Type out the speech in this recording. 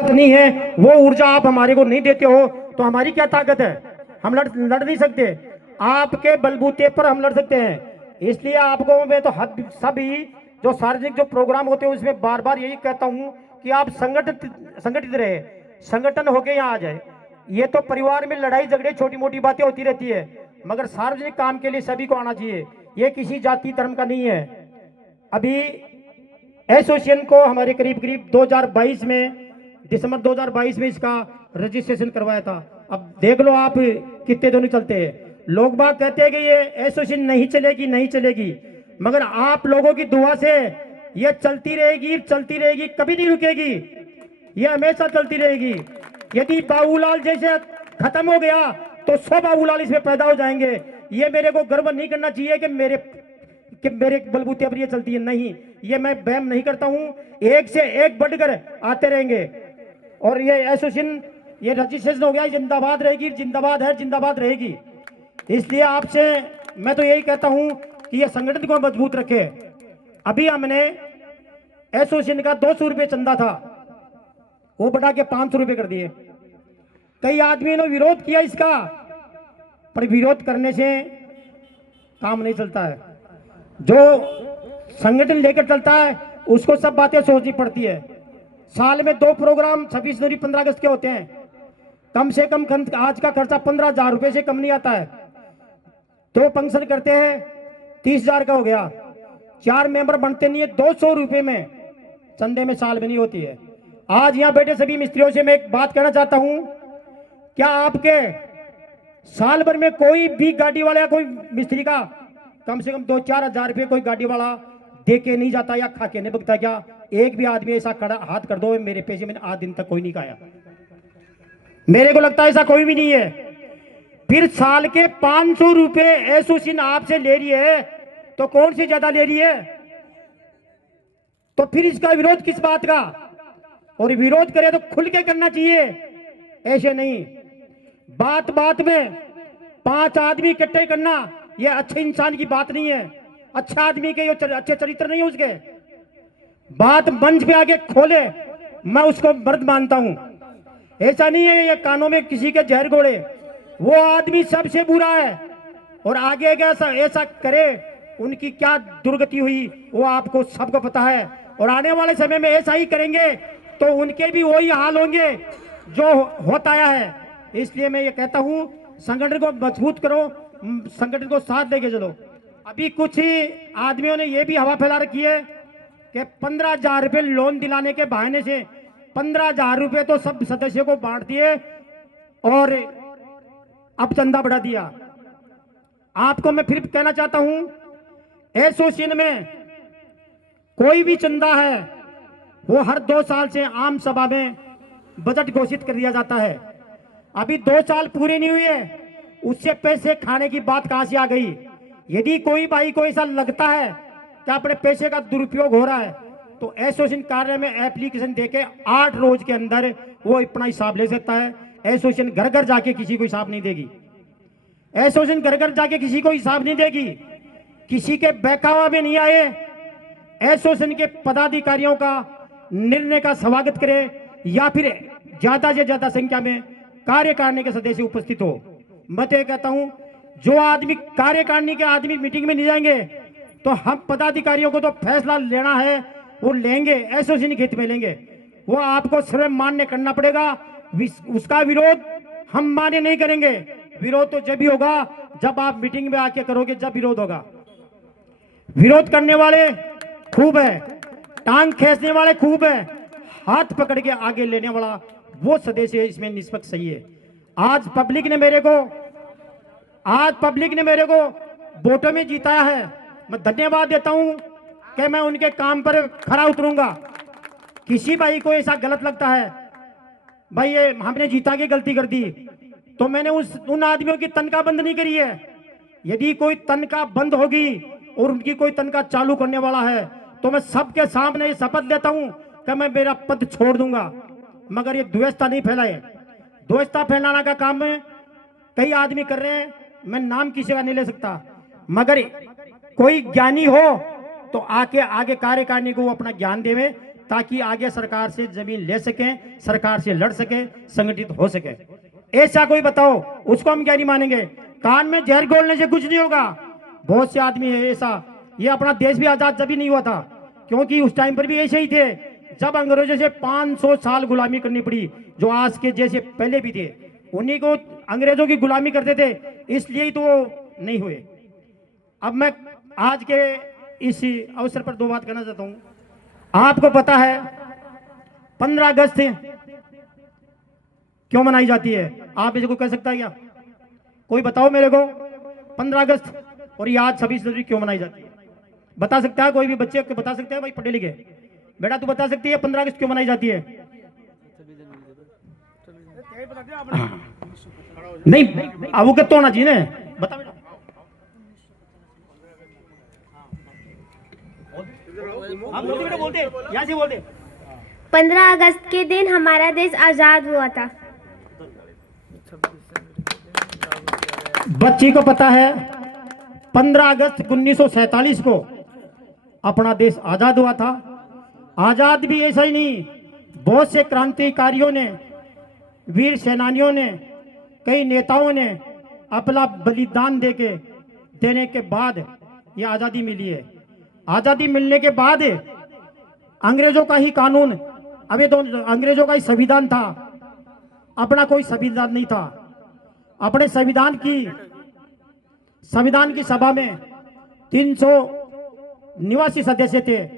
नहीं है, वो ऊर्जा आप हमारे को नहीं देते हो तो हमारी क्या ताकत है? हम लड़ नहीं सकते। आपके बलबूते पर हम लड़ सकते हैं। इसलिए आपको मैं तो हद सभी जो सार्वजनिक जो प्रोग्राम होते हैं उसमें बार बार यही कहता हूं कि आप संगठित रहे, संगठन होके यहाँ आ जाए। ये तो परिवार में लड़ाई झगड़े छोटी मोटी बातें होती रहती है, मगर सार्वजनिक काम के लिए सभी को आना चाहिए। ये किसी जाति धर्म का नहीं है। अभी एसोसिएशन को हमारे करीब करीब 2022 में, दिसंबर 2022 में इसका रजिस्ट्रेशन करवाया था। अब देख लो आप कितने दोनों चलते हैं। लोग बात कहते हैं कि ये एसोसिएशन नहीं चलेगी नहीं चलेगी, मगर आप लोगों की दुआ से ये चलती रहेगी, कभी नहीं रुकेगी। ये हमेशा चलती रहेगी। यदि बाबूलाल जैसे खत्म हो गया तो 100 बाबूलाल इसमें पैदा हो जाएंगे। ये मेरे को गर्व नहीं करना चाहिए कि मेरे बलबूते पर ये चलती है। नहीं, ये मैं वहम नहीं करता हूं। एक से एक बढ़कर आते रहेंगे। और ये एसोसिएशन, ये रजिस्ट्रेशन हो गया, जिंदाबाद रहेगी, जिंदाबाद है, जिंदाबाद रहेगी। इसलिए आपसे मैं तो यही कहता हूं कि ये संगठन को मजबूत रखे। अभी हमने एसोसिएशन का 200 रुपये चंदा था, वो बढ़ा के 500 रुपये कर दिए। कई आदमियों ने विरोध किया इसका, पर विरोध करने से काम नहीं चलता है। जो संगठन लेकर चलता है उसको सब बातें सोचनी पड़ती है। साल में 2 प्रोग्राम 26 जनवरी 15 अगस्त के होते हैं। कम से कम आज का खर्चा 15,000 रुपए से कम नहीं आता है। 2 फंक्शन करते हैं, 30,000 का हो गया। 4 मेंबर बनते नहीं है, 200 रुपए में चंदे में साल में नहीं होती है। आज यहाँ बैठे सभी मिस्त्रियों से मैं एक बात कहना चाहता हूं, क्या आपके साल भर में कोई भी गाड़ी वाला या कोई मिस्त्री का कम से कम 2-4 हजार रुपये कोई गाड़ी वाला दे के नहीं जाता या खा के नहीं बकता? क्या एक भी आदमी ऐसा खड़ा हाथ कर दो, मेरे पैसे मैंने आज दिन तक कोई नहीं खाया। मेरे को लगता है ऐसा कोई भी नहीं है। फिर साल के 500 रुपए एसोसिएशन आपसे ले रही है तो कौन सी ज्यादा ले रही है? तो फिर इसका विरोध किस बात का? और विरोध करे तो खुल के करना चाहिए, ऐसे नहीं बात बात में 5 आदमी इकट्ठे करना। यह अच्छे इंसान की बात नहीं है। अच्छा आदमी के अच्छे चरित्र नहीं है उसके। बात मंच पे आके खोले, मैं उसको मर्द मानता हूं। ऐसा नहीं है ये कानों में किसी के जहर घोड़े। वो आदमी सबसे बुरा है और आगे ऐसा करे, उनकी क्या दुर्गति हुई वो आपको सबको पता है। और आने वाले समय में ऐसा ही करेंगे तो उनके भी वही हाल होंगे जो होता आया है। इसलिए मैं ये कहता हूं, संगठन को मजबूत करो, संगठन को साथ लेके चलो। अभी कुछ ही आदमियों ने ये भी हवा फैला रखी है कि 15,000 रुपये लोन दिलाने के बहाने से 15,000 रुपये तो सब सदस्यों को बांट दिए और अब चंदा बढ़ा दिया। आपको मैं फिर कहना चाहता हूं, एसोसिएशन में कोई भी चंदा है वो हर 2 साल से आम सभा में बजट घोषित कर दिया जाता है। अभी 2 साल पूरे नहीं हुए, उससे पैसे खाने की बात कहां से आ गई? यदि कोई भाई को ऐसा लगता है कि अपने पैसे का दुरुपयोग हो रहा है तो एसोसिएशन कार्यालय में एप्लीकेशन देके 8 रोज के अंदर वो अपना हिसाब ले सकता है। एसोसिएशन घर घर जाके किसी को हिसाब नहीं देगी। एसोसिएशन घर घर जाके किसी को हिसाब नहीं देगी। किसी के बहकावा में नहीं आए। एसोसिएशन के पदाधिकारियों का निर्णय का स्वागत करे या फिर ज्यादा से ज्यादा संख्या में कार्यकारिणी के सदस्य उपस्थित हो। मैं तो कहता हूं, जो आदमी कार्यकारिणी के आदमी मीटिंग में नहीं जाएंगे तो हम पदाधिकारियों को तो फैसला लेना है वो लेंगे, एसोसिएशन के हित में लेंगे। वो आपको स्वयं मान्य करना पड़ेगा। उसका विरोध हम मान्य नहीं करेंगे। विरोध तो जब भी होगा जब आप मीटिंग में आके करोगे, जब विरोध होगा। विरोध करने वाले खूब है, टांग खींचने वाले खूब है, हाथ पकड़ के आगे लेने वाला वो सदस्य इसमें निष्पक्ष सही है। आज पब्लिक ने मेरे को वोटों में जीताया है। मैं धन्यवाद देता हूं कि मैं उनके काम पर खरा उतरूंगा। किसी भाई को ऐसा गलत लगता है, भाई ये हमने जीता के गलती कर दी, तो मैंने उन आदमियों की तनख्वाह बंद नहीं करी है। यदि कोई तनख्वाह बंद होगी और उनकी कोई तनख्वाह चालू करने वाला है तो मैं सबके सामने शपथ लेता हूं कि मैं मेरा पद छोड़ दूंगा। मगर ये द्वेषता नहीं फैलाए। द्वेषता फैलाने का काम में कई आदमी कर रहे हैं। मैं नाम किसी का नहीं ले सकता, मगर कोई ज्ञानी हो तो आके आगे कार्यकारिणी को अपना ज्ञान देवे ताकि आगे सरकार से जमीन ले सकें, सरकार से लड़ सके, संगठित हो सके। ऐसा कोई बताओ, उसको हम क्या नहीं मानेंगे। कान में जहर घोलने से कुछ नहीं होगा। बहुत से आदमी है ऐसा। ये अपना देश भी आजाद जब भी नहीं हुआ था, क्योंकि उस टाइम पर भी ऐसे ही थे, जब अंग्रेजों से 500 साल गुलामी करनी पड़ी, जो आज के जैसे पहले भी थे, उन्हीं को अंग्रेजों की गुलामी करते थे, इसलिए ही तो वो नहीं हुए। अब मैं आज के इस अवसर पर दो बात कहना चाहता हूं। आपको पता है 15 अगस्त क्यों मनाई जाती है? आप मुझे कोई कह सकता है क्या? कोई बताओ मेरे को। 15 अगस्त और ये आज 26 जनवरी क्यों मनाई जाती है? बता सकता है कोई भी? बच्चे बता सकते हैं? भाई पढ़े लिखे बेटा, तू बता सकती है 15 अगस्त क्यों मनाई जाती है? नहीं, अब वो होना चाहिए ना, बता बेटा। आप बेटा बोलते, यहाँ से बोलते। 15 अगस्त के दिन हमारा देश आजाद हुआ था। बच्ची को पता है 15 अगस्त 1947 को अपना देश आजाद हुआ था। आजाद भी ऐसा ही नहीं, बहुत से क्रांतिकारियों ने, वीर सेनानियों ने, कई नेताओं ने अपना बलिदान देने के बाद ये आजादी मिली है। आजादी मिलने के बाद अंग्रेजों का ही कानून, अब ये तो अंग्रेजों का ही संविधान था, अपना कोई संविधान नहीं था। अपने संविधान की सभा में 300 निवासी सदस्य थे।